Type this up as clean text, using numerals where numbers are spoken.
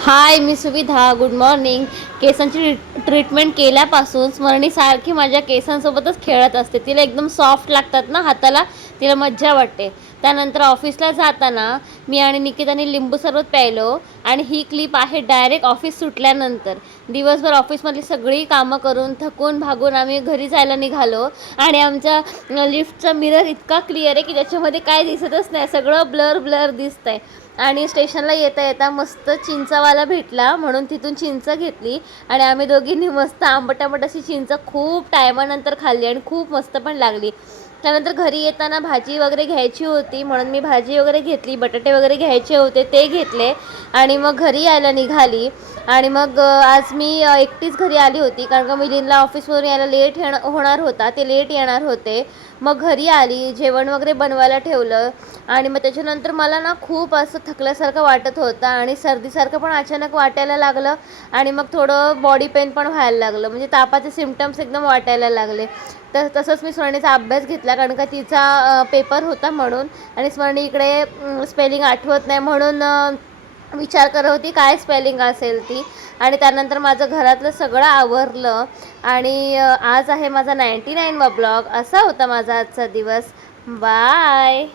हाय, मी सुविधा. Good morning. केसांची treatment केल्यापासून स्मरणी सारखी माझ्या केसांसोबतच खेळत असते. तिला एकदम सॉफ्ट लागतात ना हाताला, तिला मज्जा वाटते. त्यानंतर ऑफिसला जाताना मी आणि निकिताने लिंबू सरबत प्यायलो. आणि ही क्लिप आहे डायरेक्ट ऑफिस सुटल्यानंतर. दिवसभर ऑफिसमधली सगळी कामं करून थकून भागून आम्ही घरी जायला निघालो. आणि आमच्या लिफ्टचा मिरर इतका क्लिअर आहे की त्याच्यामध्ये काय दिसतच नाही, सगळं ब्लर ब्लर दिसतंय. आणि स्टेशनला येता येता मस्त चिंचावाला भेटला म्हणून तिथून चिंच घेतली आणि आम्ही दोघींनी मस्त आंबट आंबट अशी चिंच खूप टायमानंतर खाल्ली आणि खूप मस्त पण लागली. त्यानंतर घरी येताना भाजी वगैरे घ्यायची होती म्हणून मी भाजी वगैरे घेतली, बटाटे वगैरे घ्यायचे होते ते घेतले आणि मग घरी यायला निघाली. आणि मग आज मी एकटीच घरी आली होती कारण का मिलिंदला ऑफिसवरून यायला लेट होणार होता, ते लेट येणार होते. मग घरी आली, जेवण वगैरे बनवायला ठेवलं आणि मग त्याच्यानंतर मला ना खूप असं थकल्यासारखं वाटत होतं आणि सर्दीसारखं पण अचानक वाटायला लागलं आणि मग थोडं बॉडी पेन पण व्हायला लागलं, म्हणजे तापाचे सिम्पटम्स एकदम वाटायला लागले. तर तसंच मी स्मरणीचा अभ्यास घेतला कारण का तिचा पेपर होता म्हणून. आणि स्मरणी इकडे स्पेलिंग आठवत नाही म्हणून विचार करत होती काय स्पेलिंग असेल ती. आणि त्यानंतर माझं घरातलं सगळं आवरलं आणि आज आहे माझा 99वा ब्लॉग. असा होता माझा आजचा दिवस. बाय.